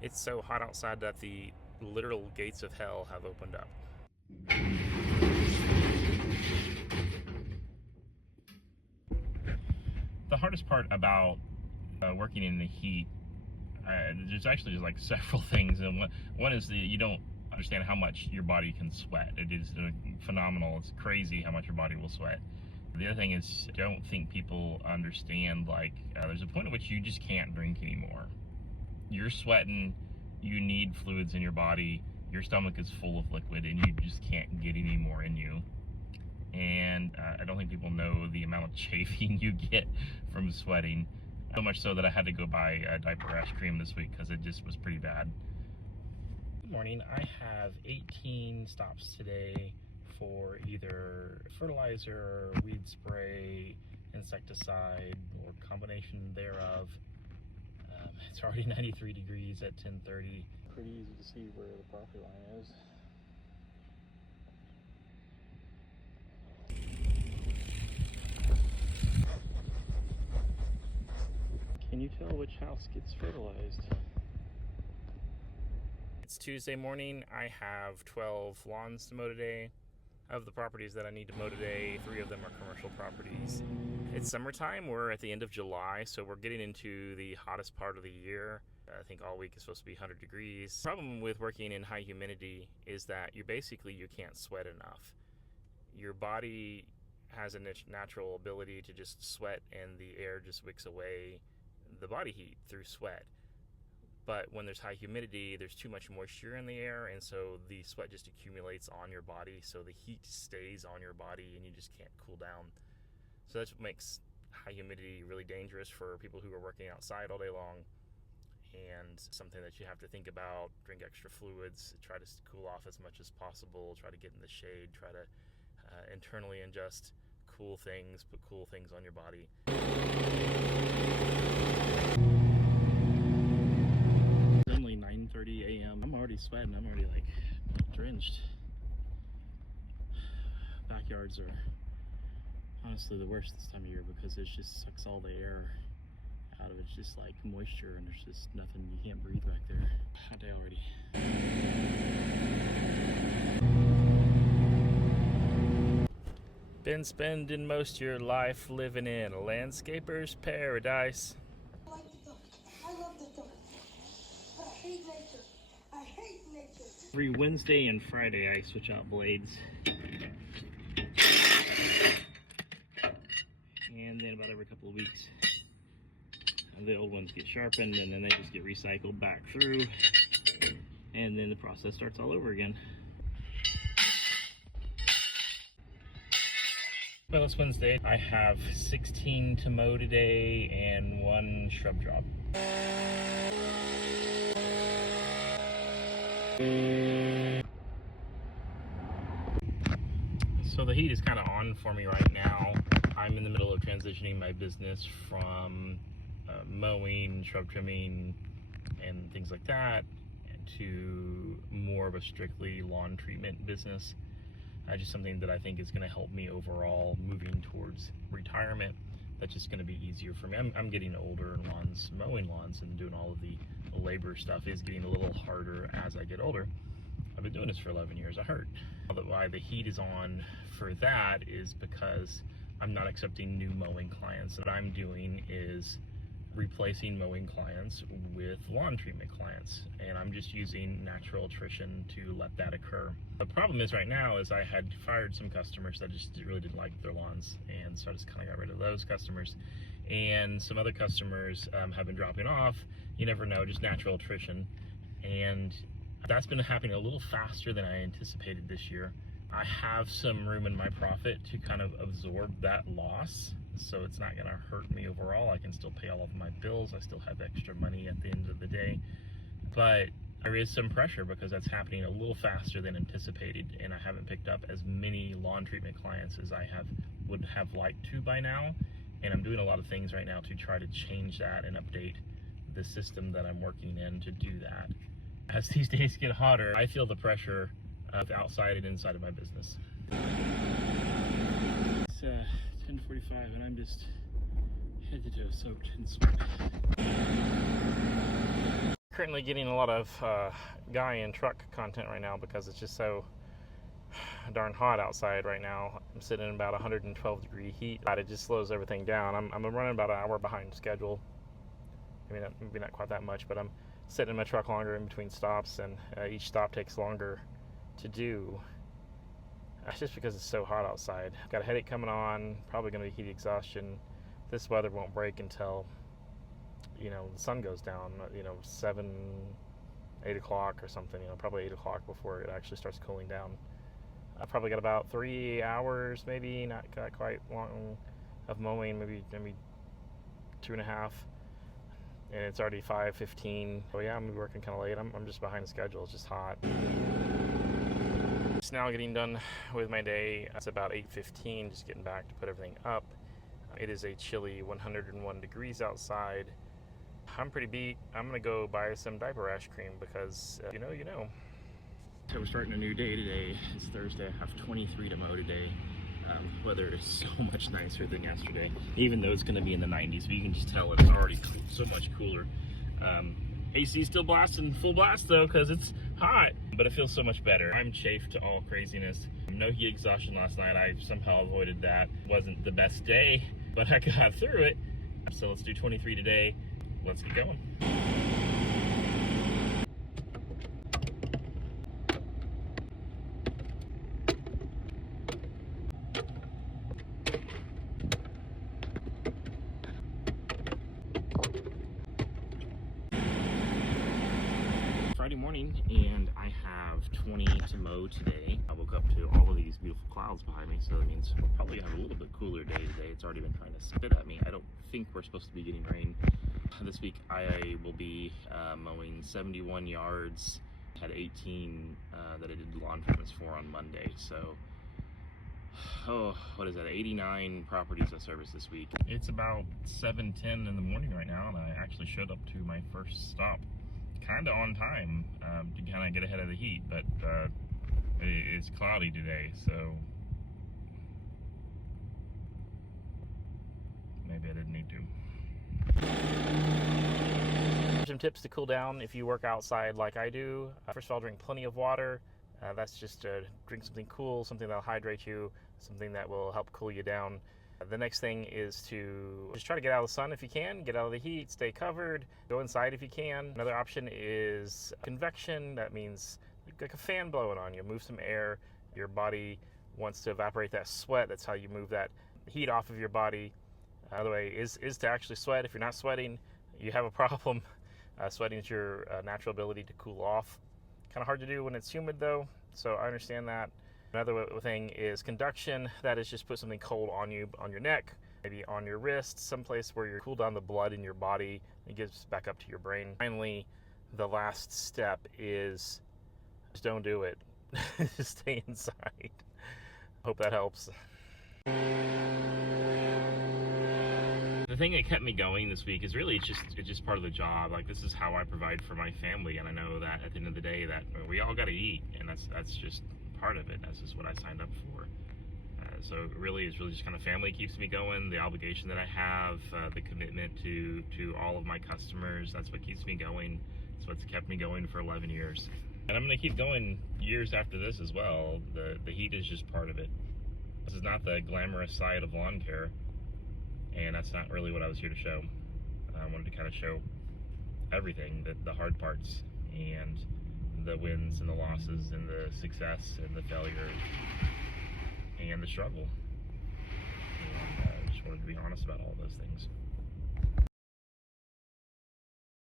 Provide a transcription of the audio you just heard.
It's so hot outside that the literal gates of hell have opened up. The hardest part about working in the heat, there's actually just like several things, and one is that you don't understand how much your body can sweat. It is phenomenal. It's crazy how much your body will sweat. The other thing is, I don't think people understand, like, there's a point at which you just can't drink anymore. You're sweating, you need fluids in your body, your stomach is full of liquid, and you just can't get any more in you. And I don't think people know the amount of chafing you get from sweating. So much so that I had to go buy a diaper rash cream this week because it just was pretty bad. Good morning. I have 18 stops today for either fertilizer, weed spray, insecticide, or combination thereof. It's already 93 degrees at 10:30. Pretty easy to see where the property line is. Can you tell which house gets fertilized? It's Tuesday morning. I have 12 lawns to mow today. Of the properties that I need to mow today, 3 of them are commercial properties. It's summertime. We're at the end of July, so we're getting into the hottest part of the year. I think all week is supposed to be 100 degrees. The problem with working in high humidity is that you can't sweat enough. Your body has a natural ability to just sweat, and the air just wicks away the body heat through sweat. But when there's high humidity, there's too much moisture in the air, and so the sweat just accumulates on your body, so the heat stays on your body and you just can't cool down. So that's what makes high humidity really dangerous for people who are working outside all day long, and something that you have to think about. Drink extra fluids, try to cool off as much as possible, try to get in the shade, try to internally ingest cool things, put cool things on your body. Only 9:30 a.m. I'm already sweating. I'm already like drenched. Backyards are honestly the worst this time of year because it just sucks all the air out of it. It's just like moisture, and there's just nothing. You can't breathe back there. Hot day already. Been spending most of your life living in a landscaper's paradise. I like the dark. I love the dark. But I hate nature. I hate nature. Every Wednesday and Friday I switch out blades. And then about every couple of weeks, the old ones get sharpened, and then they just get recycled back through. And then the process starts all over again. Well, it's Wednesday. I have 16 to mow today and 1 shrub job. So the heat is kind of on for me right now. I'm in the middle of transitioning my business from mowing, shrub trimming, and things like that to more of a strictly lawn treatment business. Just something that I think is going to help me overall moving towards retirement. That's just going to be easier for me. I'm getting older, and mowing lawns and doing all of the labor stuff is getting a little harder as I get older. I've been doing this for 11 years. I heard. Why the heat is on for that is because I'm not accepting new mowing clients. What I'm doing is replacing mowing clients with lawn treatment clients, and I'm just using natural attrition to let that occur. The problem is right now is I had fired some customers that just really didn't like their lawns, and so I just kind of got rid of those customers, and some other customers have been dropping off. You never know, just natural attrition, and that's been happening a little faster than I anticipated this year. I have some room in my profit to kind of absorb that loss, so it's not gonna hurt me overall. I can still pay all of my bills. I still have extra money at the end of the day, but there is some pressure because that's happening a little faster than anticipated, and I haven't picked up as many lawn treatment clients as I would have liked to by now, and I'm doing a lot of things right now to try to change that and update the system that I'm working in to do that. As these days get hotter, I feel the pressure of outside and inside of my business. It's 10:45 and I'm just head to toe soaked in sweat. currently getting a lot of guy and truck content right now because it's just so darn hot outside right now. I'm sitting in about 112 degree heat. It just slows everything down. I'm running about an hour behind schedule. Maybe not quite that much, but I'm sitting in my truck longer in between stops, and each stop takes longer to do. It's just because it's so hot outside. Got a headache coming on, probably going to be heat exhaustion. This weather won't break until, the sun goes down, 7, 8 o'clock or something, probably 8 o'clock before it actually starts cooling down. I've probably got about 3 hours, maybe, not quite long, of mowing, maybe 2.5. And it's already 5:15. So yeah, I'm gonna be working kind of late. I'm just behind the schedule. It's just hot. Just now getting done with my day. It's about 8:15. Just getting back to put everything up. It is a chilly 101 degrees outside. I'm pretty beat. I'm gonna go buy some diaper rash cream because you know. So we're starting a new day today. It's Thursday. I have 23 to mow today. Weather is so much nicer than yesterday, even though it's going to be in the 90s, but you can just tell it's already so much cooler. AC still blasting full blast though because it's hot, but it feels so much better. I'm chafed to all craziness. No heat exhaustion last night. I somehow avoided that. Wasn't the best day, but I got through it. So let's do 23 today. Let's get going. Friday morning, and I have 20 to mow today. I woke up to all of these beautiful clouds behind me, so that means we'll probably have a little bit cooler day today. It's already been trying to spit at me. I don't think we're supposed to be getting rain this week. I will be mowing 71 yards. I had 18 that I did lawn treatments for on Monday, so what is that, 89 properties I serviced this week. It's about 7:10 in the morning right now, and I actually showed up to my first stop kind of on time to kind of get ahead of the heat, but it's cloudy today, so maybe I didn't need to. Some tips to cool down if you work outside like I do. First of all, drink plenty of water. That's just drink something cool, something that'll hydrate you, something that will help cool you down. The next thing is to just try to get out of the sun if you can, get out of the heat, stay covered, go inside if you can. Another option is convection. That means like a fan blowing on you. Move some air. Your body wants to evaporate that sweat. That's how you move that heat off of your body. Another way is to actually sweat. If you're not sweating, you have a problem. Sweating is your natural ability to cool off. Kind of hard to do when it's humid though, so I understand that. Another thing is conduction. That is just put something cold on you, on your neck, maybe on your wrist, someplace where you cool down the blood in your body and gives back up to your brain. Finally, the last step is just don't do it. Just stay inside. Hope that helps. The thing that kept me going this week is really it's just part of the job. Like, this is how I provide for my family, and I know that at the end of the day that we all got to eat, and that's just part of it. That's just what I signed up for. So it's really just kind of family keeps me going. The obligation that I have, the commitment to all of my customers, that's what keeps me going. It's what's kept me going for 11 years. And I'm going to keep going years after this as well. The heat is just part of it. This is not the glamorous side of lawn care, and that's not really what I was here to show. I wanted to kind of show everything, the hard parts, and the wins and the losses and the success and the failure and the struggle. And I just wanted to be honest about all those things.